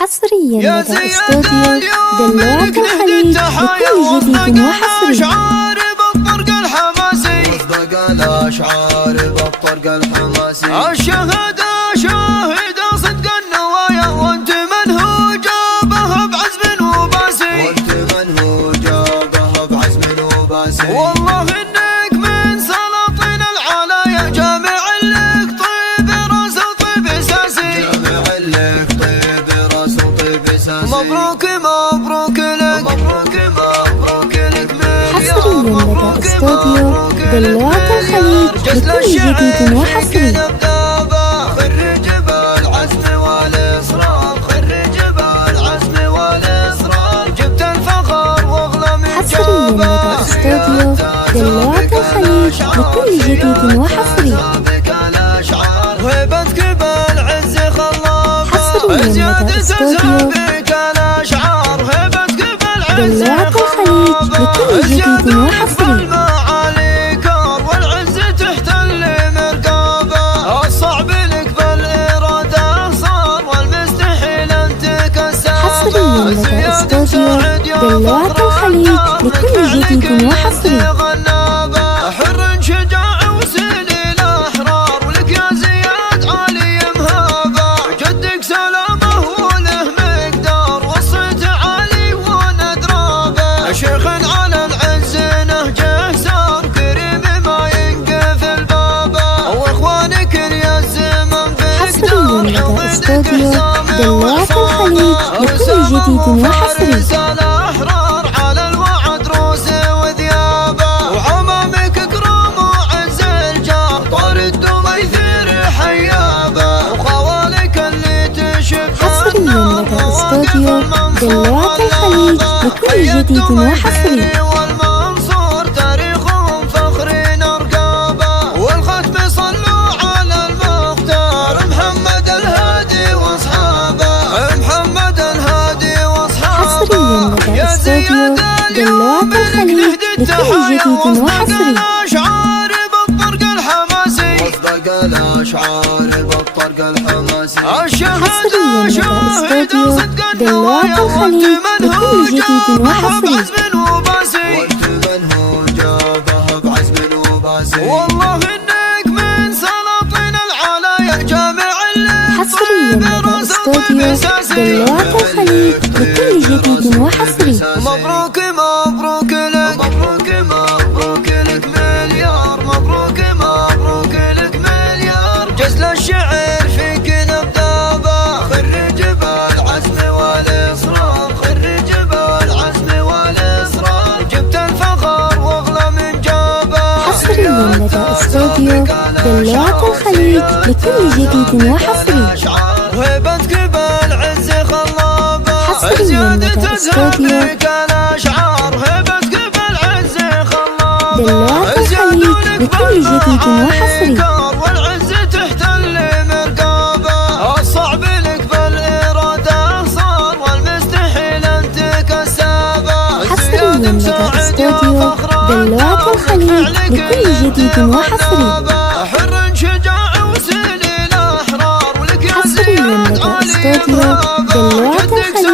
حصريا لدى استوديو دلوعة الخليج لكل جديد وحصري. أشعار بالطرق الحماسي أصدق الأشعار بالطرق الحماسي. الشهادة شاهدة صدق النوايا وانت منهوجة بها بعزم وباسي وانت منهوجة بها بعزم وباسي. والله انك من سلاطين العلايا جامع لك طيب راس وطيب اساسي جامع لك طيب راس وطيب اساسي. مبروك مبروك لك مبروك مبروك لك حصريا لدى استوديو دلوعة الخليج لكل جديد وحصري. خرج بالعزم والاصرار خرج بالعزم والاصرار جبت الفخر واغلى من حصريا لدى استوديو دلوعة الخليج لكل جديد وحصري. هيبتك بالعز خلاب حصريا لدى استوديو دلوعة الخليج لكل جديد وحصري. والعز تحتل مركبه الصعب لك بالإرادة صار والمستحيل أن تكسر. حصريا لدى استوديو دلوعة الخليج لكل جديد وحصري. حر شجاع وسيل الأحرار ولك يا زياد عالي مهابة جدك سلامه وله مقدار والصيت عالي وندرابه. شيخ على العز نهجه سار كريم ما ينقفل بابه واخوانك يا الزمن حصريا لدى استوديو دلوعة الخليج لكل جديد وحصري. الأحرار على الوعد روسي وذيابه وعمامك كرام وعز الجار طارد وميثير حيابه وخوالك اللي تشب. حصريا لدى استوديو دلوعة الخليج لكل جديد وحصري. والمنصور تاريخهم فخر نرقابه والختم صلوا على المختار محمد الهادي واصحابه محمد الهادي واصحابه. حصريا لدى استوديو دلوعة الخليج لكل جديد وحصري. أشعار بالطرق الحماسي أصدق الأشعار بالطرق الحماسي. حصريا لدى استوديو دلوعة الخليج لكل جديد وحصري. وانت منهوجة بها بعزم وباسي. والله انك من سلاطين العلايا جامع لك حصريا لدى استوديو دلوعة الخليج لكل جديد وحصري. مبروك مبروك لك مبروك مبروك لك مليار مبروك مبروك لك مليار. جزل الشعر فيك نبدابه خرج بالعزم والاصرار خرج بالعزم والاصرار جبت الفخر واغلى من جابه. حصريا لدى استوديو دلوعة الخليج لكل جديد وحصري. هيبتك بالعز خلابه حصريا لدى استوديو الأشعار هيبتك بالعز خلابه دلوعة الخليج لكل جديد وحصري. والعز تحتل مركبه الصعب لك بالإرادة صار والمستحيل أن تكسبه. حصريا لدى استوديو دلوعة الخليج لكل جديد وحصري. حر شجاع وسيل الأحرار ولك يا حصريا لدى استوديو دلوعة الخليج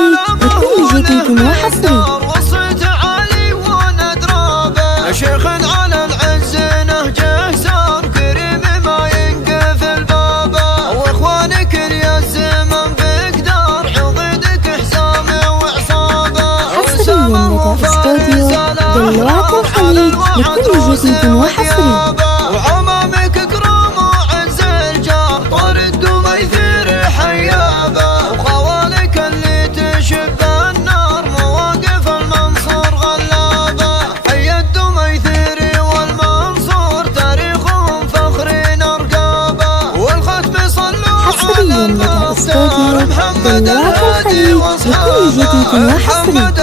لكل جديد وحصري. والصيت عالي وندرابه. شيخ على العز نهجه سار كريم ما ينقفل بابه واخوانك يا الزمن بقدار عضيدك حسامه وعصابه. حصريا لدى استوديو دلوعة الخليج لكل جديد وحصري. وعمامك كرام وعز الجار طارد وميثير حيابه وخوالك اللي تشب النار مواقف المنصور غلابه. حيد وميثير والمنصور تاريخهم فخر نرقابه والختم صلوا حصريا لدى استوديو دلوعة الخليج لكل جديد وحصري.